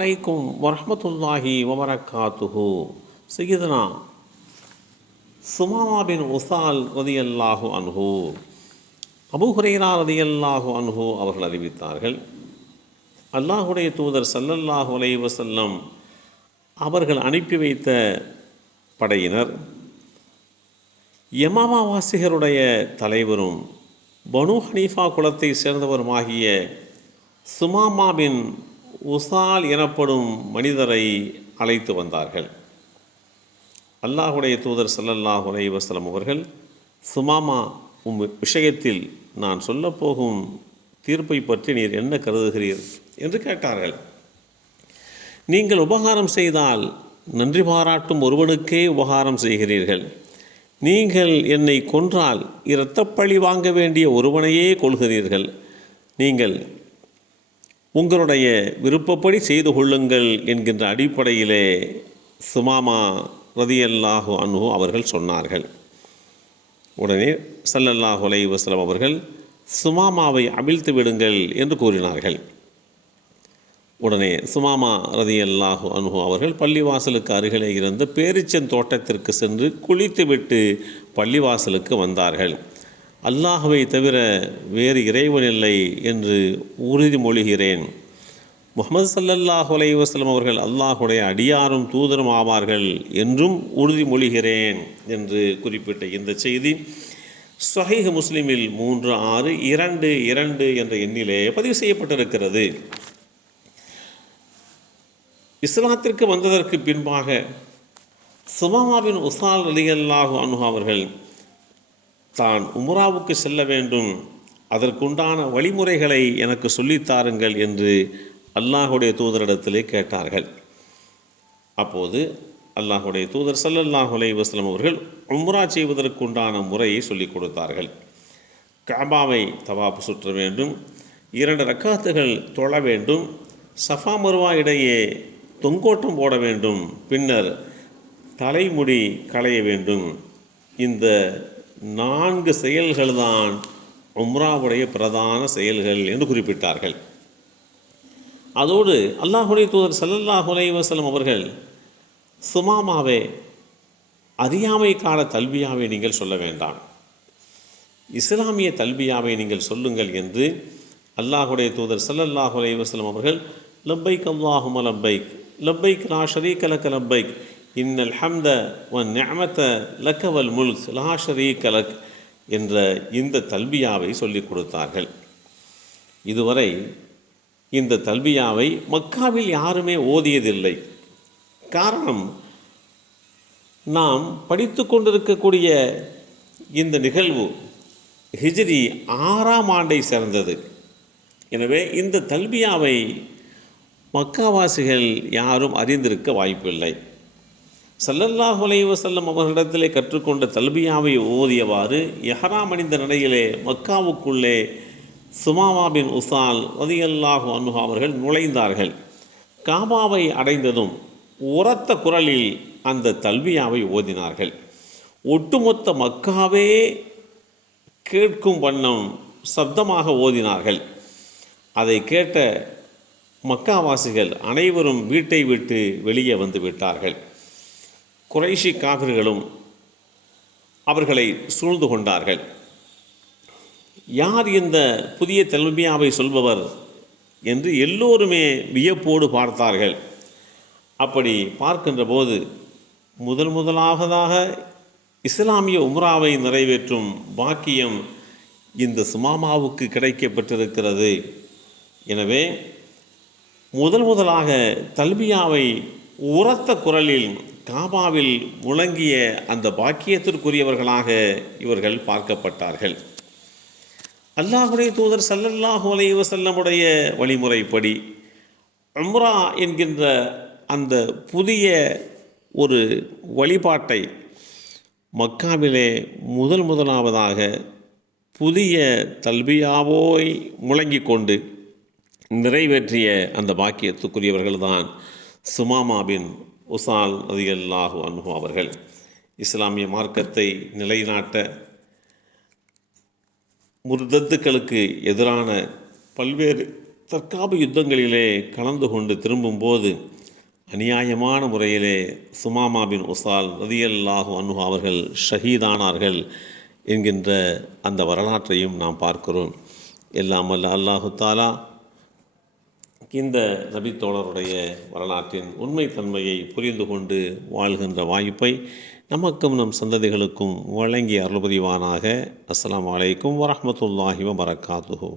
அலைக்கும் வரஹ்மத்துல்லாஹி வபரகாத்துஹு. சையதுனா சுமாமா பின் உசால் ரதியல்லாஹு அன்ஹு, அபூ ஹுரைரா ரதியல்லாஹு அன்ஹு அவர்கள் அறிவித்தார்கள், அல்லாஹுடைய தூதர் ஸல்லல்லாஹு அலைஹி வஸல்லம் அவர்கள் அனுப்பி வைத்த படையினர் யமாமா வாசிகருடைய தலைவரும் பனு ஹனீஃபா குலத்தை சேர்ந்தவருமாகிய சுமாமா பின் உசால் எனப்படும் மனிதரை அழைத்து வந்தார்கள். அல்லாஹுடைய தூதர் ஸல்லல்லாஹு அலைஹி வஸல்லம் அவர்கள், சுமாமா, விஷயத்தில் நான் சொல்லப்போகும் தீர்ப்பை பற்றி நீர் என்ன கருதுகிறீர் என்று கேட்டார்கள். நீங்கள் உபகாரம் செய்தால் நன்றி பாராட்டும் ஒருவனுக்கே உபகாரம் செய்கிறீர்கள். நீங்கள் என்னை கொன்றால் இரத்தப்பழி வாங்க வேண்டிய ஒருவனையே கொள்கிறீர்கள். நீங்கள் உங்களுடைய விருப்பப்படி செய்து கொள்ளுங்கள் என்கின்ற அடிப்படையிலே சுமாமா ரதியல்லாஹு அன்ஹு அவர்கள் சொன்னார்கள். உடனே ஸல்லல்லாஹு அலைஹி வஸல்லம் அவர்கள் சுமாமாவை அவிழ்த்து விடுங்கள் என்று கூறினார்கள். உடனே சுமாமா ரதியல்லாஹு அன்ஹு அவர்கள் பள்ளிவாசலுக்கு அருகிலே இருந்த பேரிச்சன் தோட்டத்திற்கு சென்று குளித்துவிட்டு பள்ளிவாசலுக்கு வந்தார்கள். அல்லாஹ்வை தவிர வேறு இறைவன் இல்லை என்று உறுதிமொழிகிறேன். முஹம்மது ஸல்லல்லாஹு அலைஹி வஸல்லம் அவர்கள் அல்லாஹுடைய அடியாரும் தூதரும் ஆவார்கள் என்றும் உறுதிமொழிகிறேன் என்று குறிப்பிட்ட இந்த செய்தி ஸஹீஹ் முஸ்லிமில் 3622 என்ற எண்ணிலே பதிவு செய்யப்பட்டிருக்கிறது. இஸ்லாத்திற்கு வந்ததற்கு பின்பாக சுமாமா பின் உசால் ரலியல்லாஹு அன்ஹு அவர்கள் தான் உம்ராவுக்கு செல்ல வேண்டும், அதற்குண்டான வழிமுறைகளை எனக்கு சொல்லித்தாருங்கள் என்று அல்லாஹுடைய தூதரிடத்திலே கேட்டார்கள். அப்போது அல்லாஹுடைய தூதர் ஸல்லல்லாஹு அலைஹி வஸல்லம் அவர்கள் உம்ரா செய்வதற்குண்டான முறையை சொல்லிக் கொடுத்தார்கள். கஅபாவை தவாப் சுற்ற வேண்டும், 2 ரக்காத்துகள் தொழ வேண்டும், சஃபா மர்வா இடையே தொங்கோட்டம் போட வேண்டும், பின்னர் தலைமுடி களைய வேண்டும். இந்த 4 செயல்கள்தான் உம்ராவுடைய பிரதான செயல்கள் என்று குறிப்பிட்டார்கள். அதோடு அல்லாஹுடைய தூதர் ஸல்லல்லாஹு அலைஹி வஸல்லம் அவர்கள், சுமாமாவே, அறியாமை கால தல்பியாவை நீங்கள் சொல்ல வேண்டாம், இஸ்லாமிய தல்பியாவை நீங்கள் சொல்லுங்கள் என்று அல்லாஹுடைய தூதர் ஸல்லல்லாஹு அலைஹி வஸல்லம் அவர்கள், லப்பைக் அல்லாஹும்ம லப்பைக், லப்பைக் லா ஷரீக லக லப்பைக், இன்னல் ஹம்த வன் நிஅமத லக வல் முல்க் லா ஷரீக லக் என்ற இந்த தல்பியாவை சொல்லிக் கொடுத்தார்கள். இதுவரை இந்த தல்பியாவை மக்காவில் யாருமே ஓதியதில்லை. காரணம், நாம் படித்து கொண்டிருக்கக்கூடிய இந்த நிகழ்வு ஹிஜ்ரி 6ஆம் ஆண்டை சேர்ந்தது. எனவே இந்த தல்பியாவை மக்காவாசிகள் யாரும் அறிந்திருக்க வாய்ப்பில்லை. ஸல்லல்லாஹு அலைஹி வஸல்லம் அவர்களிடத்திலே கற்றுக்கொண்ட தல்பியாவை ஓதியவாறு இஹ்ராம் அணிந்த நிலையிலே மக்காவுக்குள்ளே சுமாமா பின் உசால் ரலியல்லாஹு அன்ஹு அவர்கள் நுழைந்தார்கள். காபாவை அடைந்ததும் உரத்த குரலில் அந்த தல்பியாவை ஓதினார்கள். ஒட்டுமொத்த மக்காவே கேட்கும் வண்ணம் சப்தமாக ஓதினார்கள். அதை கேட்ட மக்காவாசிகள் அனைவரும் வீட்டை விட்டு வெளியே வந்து விட்டார்கள். குறைஷி காஃபிர்களும் அவர்களை சூழ்ந்து கொண்டார்கள். யார் இந்த புதிய தல்பியாவை சொல்பவர் என்று எல்லோருமே வியப்போடு பார்த்தார்கள். அப்படி பார்க்கின்ற போது முதலாவதாக இஸ்லாமிய உம்ராவை நிறைவேற்றும் பாக்கியம் இந்த சுமாமாவுக்கு கிடைக்கப்பட்டிருக்கிறது. எனவே முதலாக தல்பியாவை உரத்த குரலில் காபாவில் முழங்கிய அந்த பாக்கியத்திற்குரியவர்களாக இவர்கள் பார்க்கப்பட்டார்கள். அல்லாஹுடைய தூதர் ஸல்லல்லாஹு அலைஹி வஸல்லமுடைய வழிமுறைப்படி உம்ரா என்கின்ற அந்த புதிய ஒரு வழிபாட்டை மக்காவிலே முதலாவதாக புதிய தல்பியாவை முழங்கி கொண்டு நிறைவேற்றிய அந்த பாக்கியத்துக்குரியவர்கள்தான் சுமாமா பின் உசால் ரலியல்லாஹு அன்ஹு அவர்கள். இஸ்லாமிய மார்க்கத்தை நிலைநாட்ட முர்தத்துக்களுக்கு எதிரான பல்வேறு தற்காப்பு யுத்தங்களிலே கலந்து கொண்டு திரும்பும்போது அநியாயமான முறையிலே சுமாமா பின் உசால் ரதியல்லாஹு அன்ஹு அவர்கள் ஷஹீதானார்கள் என்கின்ற அந்த வரலாற்றையும் நாம் பார்க்கிறோம். எல்லாம் அல்ல அல்லாஹு தாலா இந்த நபித்தோழருடைய வரலாற்றின் உண்மைத்தன்மையை புரிந்து கொண்டு வாழ்கின்ற வாய்ப்பை நமக்கும் நம் சந்ததிகளுக்கும் வழங்கி அருள்புரிவானாக. அஸ்ஸலாமு அலைக்கும் வரஹ்மத்துல்லாஹி வபரகாத்துஹு.